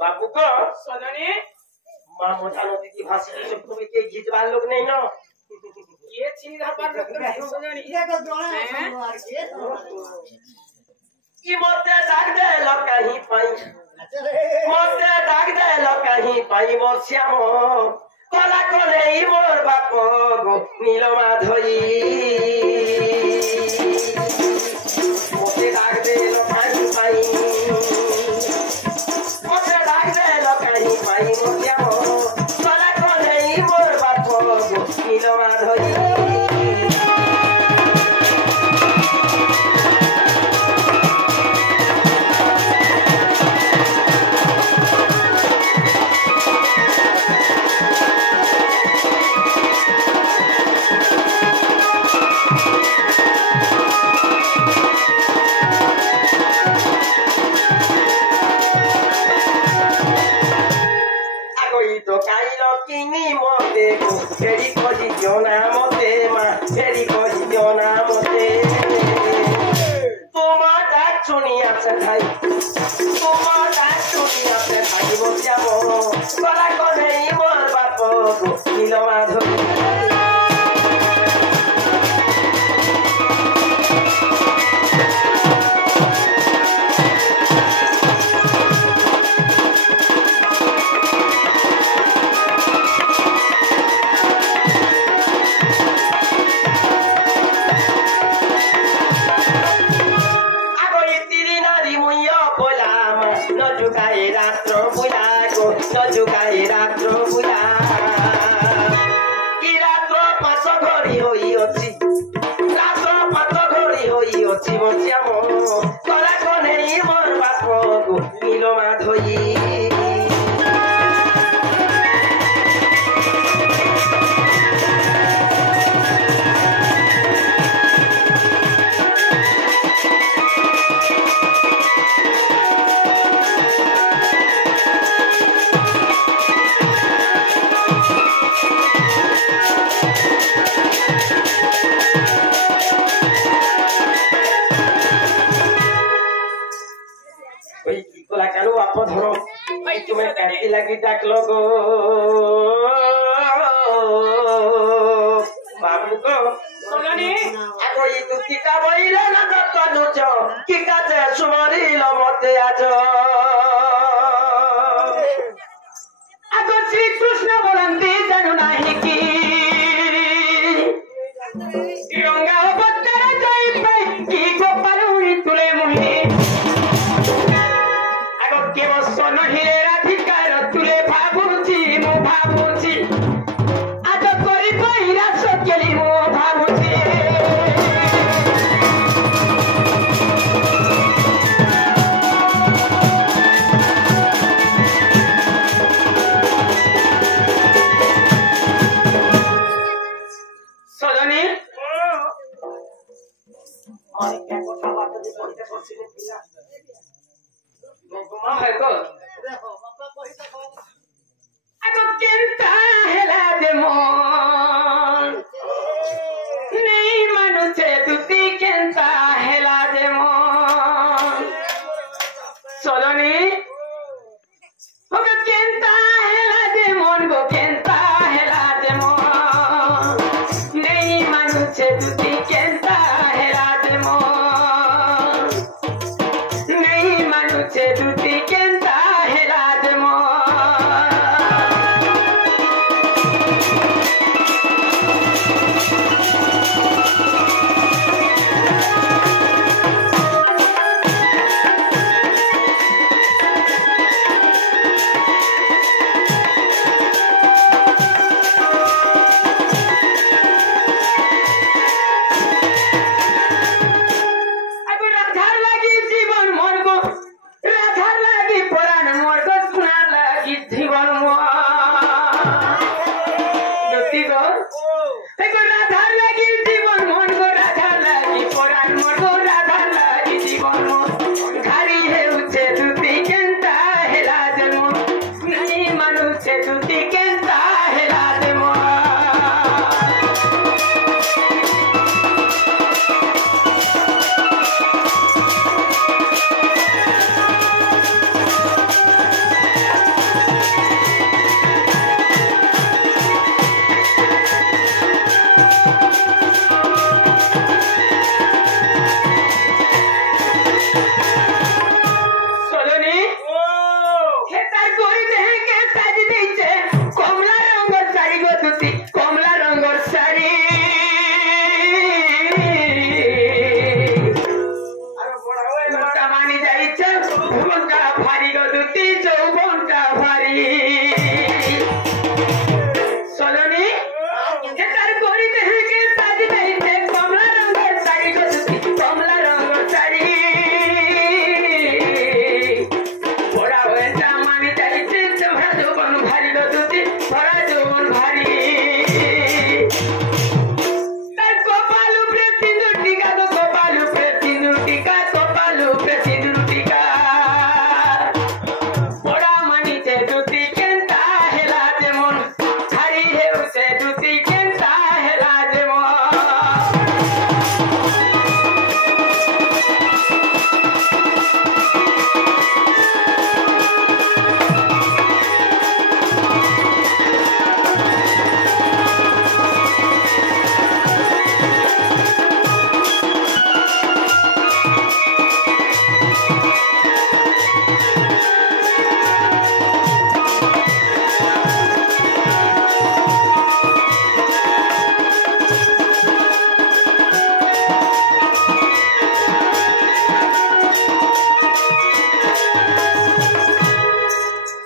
बाबू को सजनी मां मोटा नदी की भाषी की सब तुम्हें के घिचवा लोग नहीं ना ये चीज हमार लोग तो सजनी ये तो दोड़ा संभाल के ई मोते दाग दे लो कहीं पाई चले मोते दाग दे लो कहीं पाई मोर श्याम कला कोले ई मोर बाप गो नीलमा धोई मोते दाग दे लो कहीं पाई मोते दाग दे लो कहीं पाई मोर श्याम कला कोले ई मोर बाप गो नीलमा धोई Kini mote ko, heri posiciona mote ma, heri posiciona mote. Toma tak chuniya se thai, toma tak chuniya se thai bosiamo. Kala kone imor bapo ko, niloma dhori. डाक लोगो बाबू को सजनी आगो ई तू टीका बइले न तनु छ टीका ते सुमरी ल मते आज आगो श्री कृष्ण बोलंती जानु नाही की तिरंगा बत्तर जई पे की गोपाल उड़ी तुले मुही आगो के बस नहीं দুটি যৌবনটা ভারী সজনী তার গড়ি দেখে সাজি দেইতে কমলা রঙের শাড়ি গো দুটি কমলা রঙের শাড়ি ভরা হয়ে জামানি চাইতে ভরা যৌবন ভারী গো দুটি ভরা যৌবন ভারী তার কপাল উপরে সিঁদুর টিকা গো কপাল উপরে সিঁদুর টিকা কপাল উপরে সিঁদুর টিকা ভরা মানিতে দুটি কেন্তা হেলা যেমন হারি হেউছে দুটি কেন্তা হেলা যেমন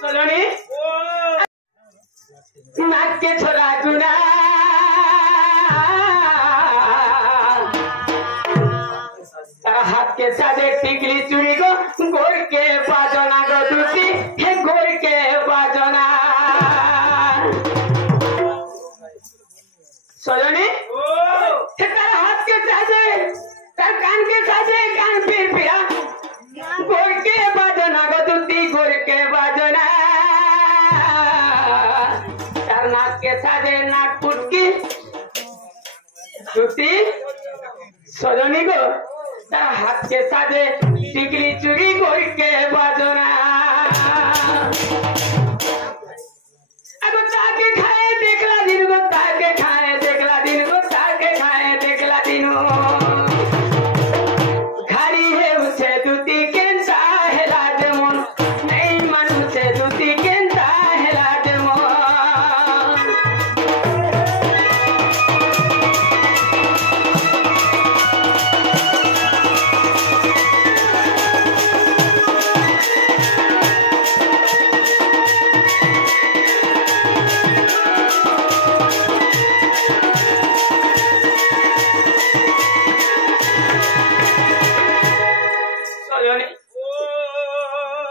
সজনী নাকে ছোড়া গুনা তার হাতকে সাজে টিকলি চুরি গো গোরকে বাজনা গো দুটি হে গোরকে বাজনা সজনী তার হাতকে সাজে তার কানকে সাজে কান পির পিয়া গোরকে বাজনা গো দুটি গোরকে বাজনা তার নাককে সাজে নাক পুটকি দুটি সজনী গো তার হাতকে সাজে টিকলি চুরি গোরকে বাজনা अब ताके खाए देखला दिन गो ताके खाए देखला दिन गो ताके खाए देखला दिन घारी है उसे दुती केंसा हेला जेमन नहीं मानुसे दुती केंसा हेला जेमन सजनी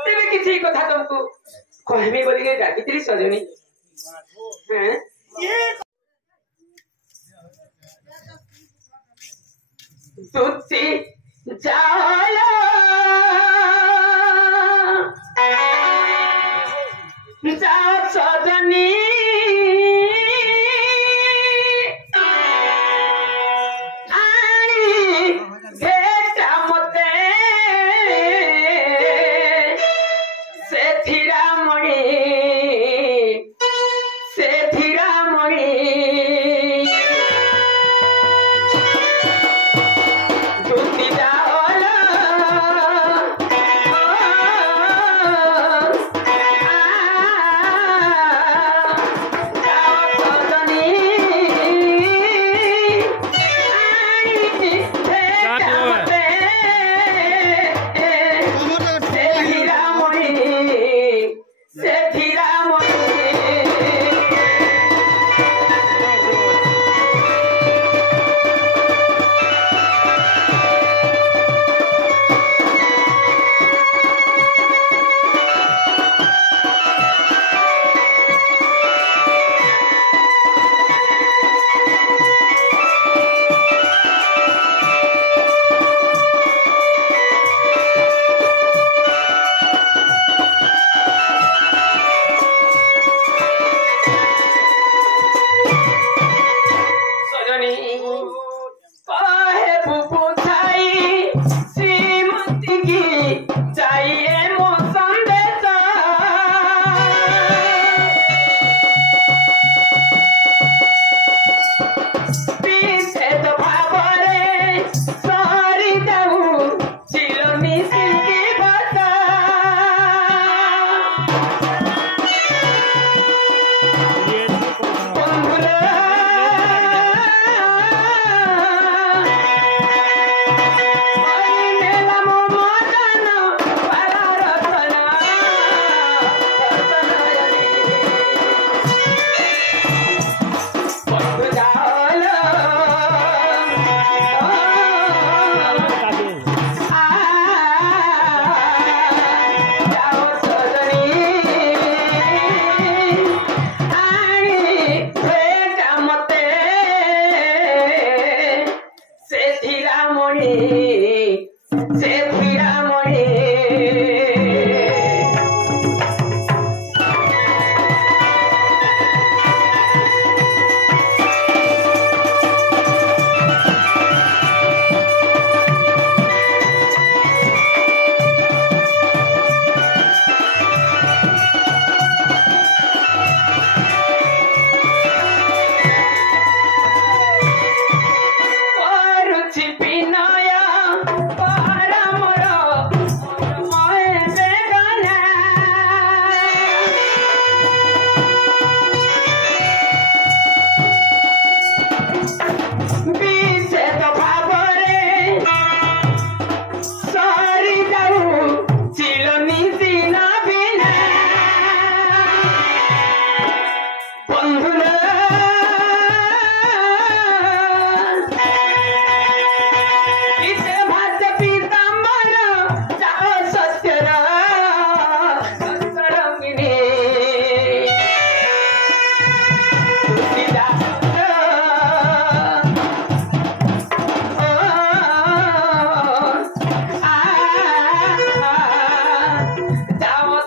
तेरे किसी कथा तुमको कहमी बोली के डाकित्री सजनी हैं तुझसे जाया जा सजनी भेटा मते से धीरा मणि दुती जाओला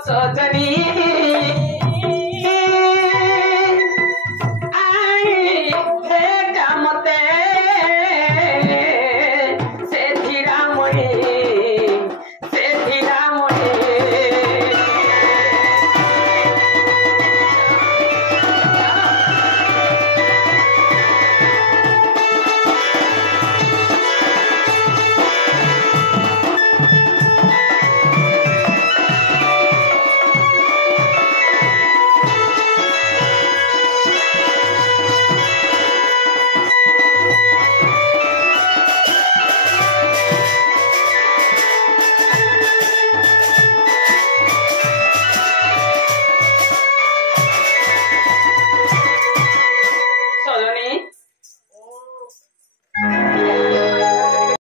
सोचे